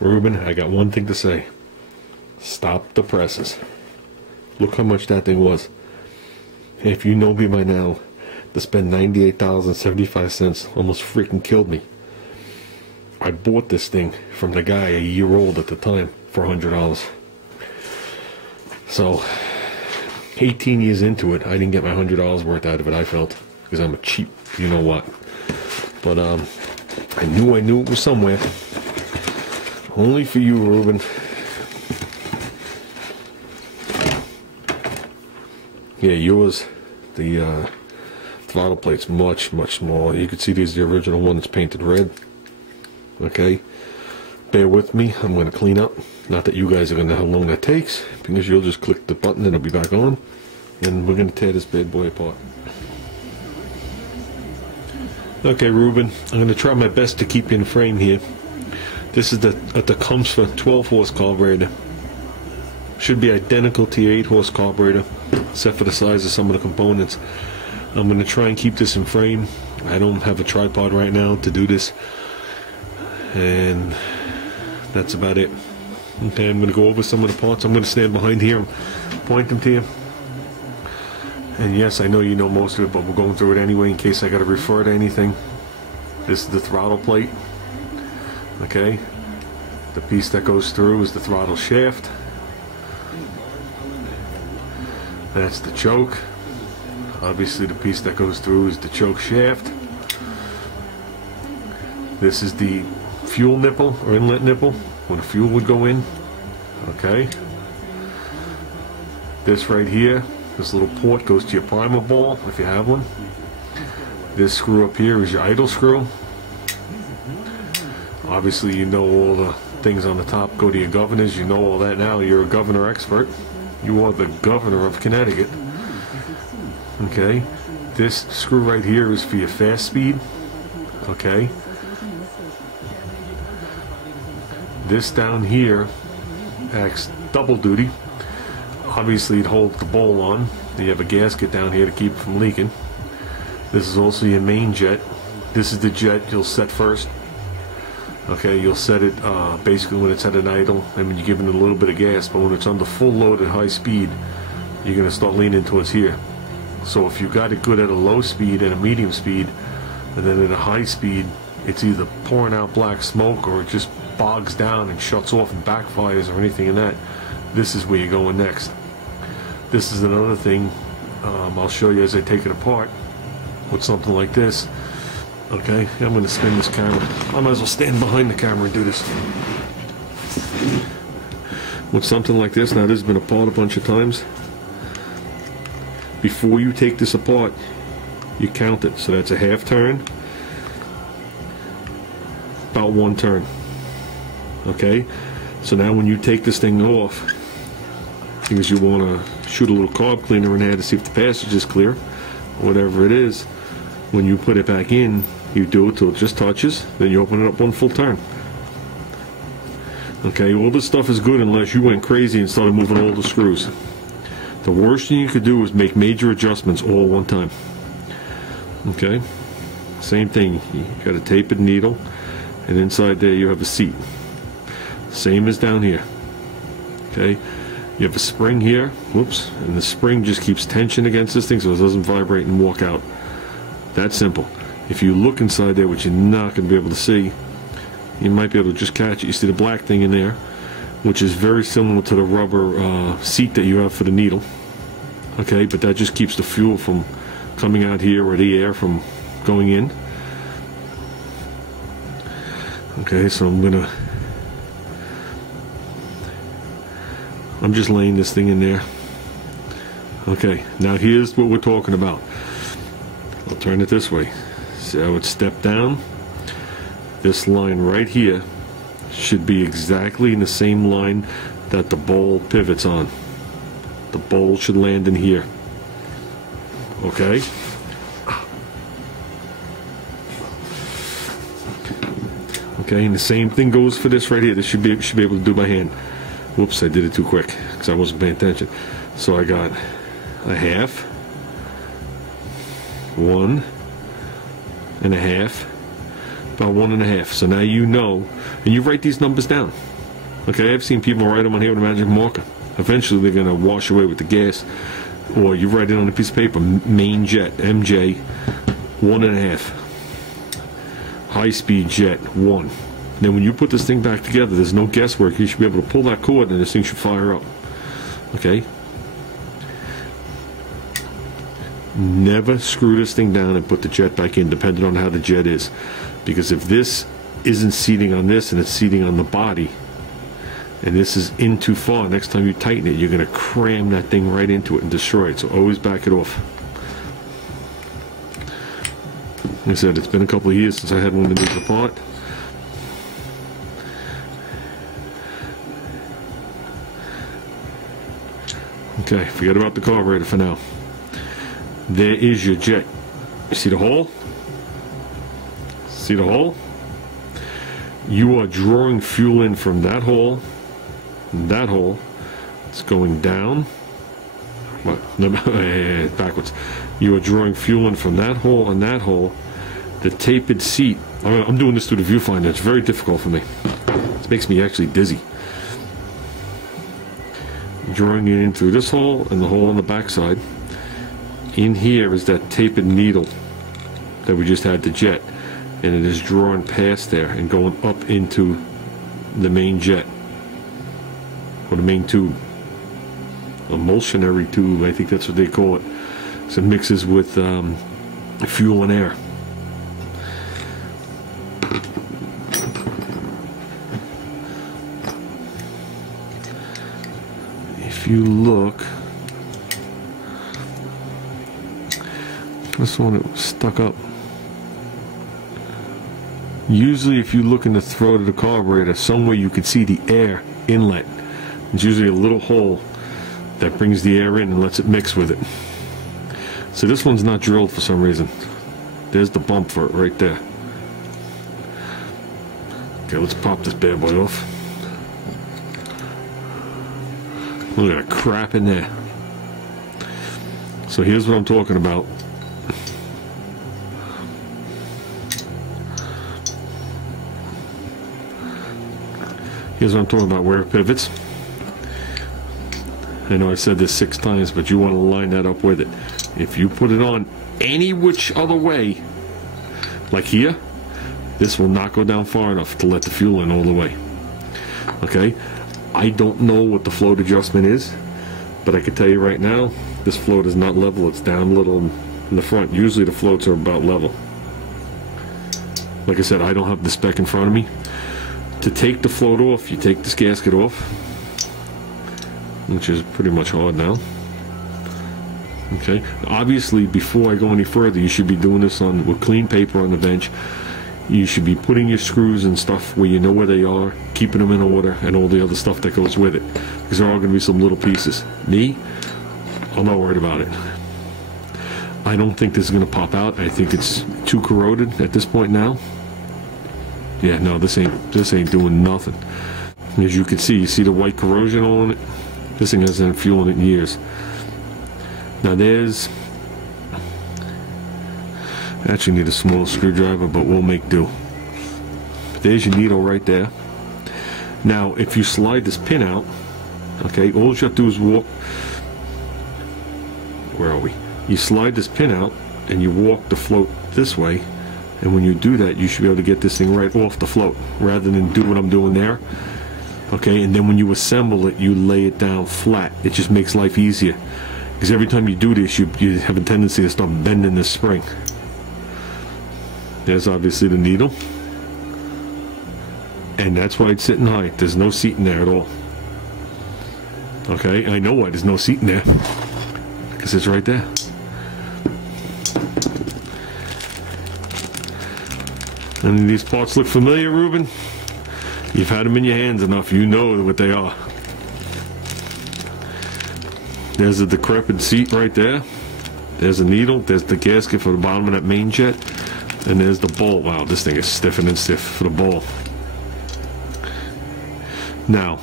Ruben, I got one thing to say. Stop the presses. Look how much that thing was. If you know me by now, to spend $98.75 almost freaking killed me. I bought this thing from the guy a year old at the time for $100. So, 18 years into it, I didn't get my $100 worth out of it, I felt. Because I'm a cheap, you know what. But, I knew it was somewhere. Only for you, Ruben. Yeah, yours, the throttle plate's much, much smaller. You can see there's the original one that's painted red. Okay, bear with me. I'm going to clean up. Not that you guys are going to know how long that takes, because you'll just click the button and it'll be back on. And we're going to tear this bad boy apart. Okay, Ruben, I'm going to try my best to keep you in frame here. This is the comes for 12 horse carburetor. Should be identical to your 8 horse carburetor, except for the size of some of the components. I'm going to try and keep this in frame. I don't have a tripod right now to do this. And that's about it. Okay, I'm going to go over some of the parts. I'm going to stand behind here and point them to you. And yes, I know you know most of it, but we're going through it anyway in case I got to refer to anything. This is the throttle plate. Okay, the piece that goes through is the throttle shaft. That's the choke. Obviously the piece that goes through is the choke shaft. This is the fuel nipple or inlet nipple when the fuel would go in. Okay, this right here, this little port goes to your primer ball if you have one. This screw up here is your idle screw. Obviously you know all the things on the top go to your governors. You know all that now. You're a governor expert. You are the governor of Connecticut. Okay, this screw right here is for your fast speed. Okay, this down here acts double duty. Obviously it holds the bowl on. You have a gasket down here to keep it from leaking. This is also your main jet. This is the jet you'll set first. Okay, you'll set it basically when it's at an idle, and when you're giving it a little bit of gas, but when it's on the full load at high speed, you're going to start leaning towards here. So if you got it good at a low speed and a medium speed, and then at a high speed, it's either pouring out black smoke or it just bogs down and shuts off and backfires or anything in that, this is where you're going next. This is another thing I'll show you as I take it apart with something like this. Okay, I'm going to spin this camera. I might as well stand behind the camera and do this. With something like this, now this has been apart a bunch of times. Before you take this apart, you count it. So that's a half turn, about 1 turn. Okay, so now when you take this thing off, because you want to shoot a little carb cleaner in there to see if the passage is clear, whatever it is, when you put it back in, you do it till it just touches, then you open it up 1 full turn. Okay, all this stuff is good unless you went crazy and started moving all the screws. The worst thing you could do is make major adjustments all at one time. Okay, same thing, you got a tapered needle, and inside there you have a seat. Same as down here. Okay, you have a spring here, whoops, and the spring just keeps tension against this thing so it doesn't vibrate and walk out. That's simple. If you look inside there, which you're not going to be able to see, you might be able to just catch it. You see the black thing in there, which is very similar to the rubber seat that you have for the needle. Okay, but that just keeps the fuel from coming out here or the air from going in. Okay, so I'm just laying this thing in there. Okay, now here's what we're talking about. I'll turn it this way. See how it's stepped down? This line right here should be exactly in the same line that the bowl pivots on. The bowl should land in here. Okay? Okay, and the same thing goes for this right here. This should be able to do by hand. Whoops, I did it too quick because I wasn't paying attention. So I got a half, 1 and a half, about 1.5. So now you know, and you write these numbers down. Okay, I've seen people write them on here with a magic marker. Eventually they're going to wash away with the gas. Or you write it on a piece of paper, main jet, MJ, 1.5. High speed jet, 1. Then when you put this thing back together, there's no guesswork. You should be able to pull that cord and this thing should fire up. Okay? Never screw this thing down and put the jet back in, depending on how the jet is. Because if this isn't seating on this and it's seating on the body, and this is in too far, next time you tighten it, you're going to cram that thing right into it and destroy it. So always back it off. Like I said, it's been a couple of years since I had one of these apart. Okay, forget about the carburetor for now. There is your jet. You see the hole? See the hole? You are drawing fuel in from that hole. That hole. It's going down. What? No, backwards. You are drawing fuel in from that hole and that hole. The tapered seat. I'm doing this through the viewfinder. It's very difficult for me. It makes me actually dizzy. Drawing it in through this hole and the hole on the backside. In here is that tapered needle that we just had the jet, and it is drawing past there and going up into the main jet, or the main tube, emulsionary tube, I think that's what they call it. So it mixes with fuel and air. If you look, this one, it was stuck up. Usually if you look in the throat of the carburetor, somewhere you can see the air inlet. It's usually a little hole that brings the air in and lets it mix with it. So this one's not drilled for some reason. There's the bump for it right there. Okay, let's pop this bad boy off. Look at that crap in there. So here's what I'm talking about. Here's what I'm talking about, where it pivots. I know I said this 6 times, but you want to line that up with it. If you put it on any which other way, like here, this will not go down far enough to let the fuel in all the way. Okay? I don't know what the float adjustment is, but I can tell you right now, this float is not level. It's down a little in the front. Usually the floats are about level. Like I said, I don't have the spec in front of me. To take the float off, you take this gasket off, which is pretty much hard now. Okay, obviously before I go any further, you should be doing this with clean paper on the bench. You should be putting your screws and stuff where you know where they are, keeping them in order, and all the other stuff that goes with it, because there are going to be some little pieces. Me, I'm not worried about it. I don't think this is going to pop out. I think it's too corroded at this point now. Yeah, no, this ain't doing nothing. As you can see, you see the white corrosion on it. This thing hasn't had fuel in it in years. Now there's, I actually need a small screwdriver, but we'll make do. There's your needle right there. Now, if you slide this pin out, okay, all you have to do is walk. Where are we? You slide this pin out and you walk the float this way. And when you do that, you should be able to get this thing right off the float, rather than do what I'm doing there. Okay, and then when you assemble it, you lay it down flat. It just makes life easier. Because every time you do this, you have a tendency to start bending this spring. There's obviously the needle. And that's why it's sitting high. There's no seat in there at all. Okay, I know why there's no seat in there. Because it's right there. Any of these parts look familiar, Ruben? You've had them in your hands enough, you know what they are. There's a decrepit seat right there. There's a needle. There's the gasket for the bottom of that main jet. And there's the bowl. Wow, this thing is stiffer than stiff for the bowl. Now,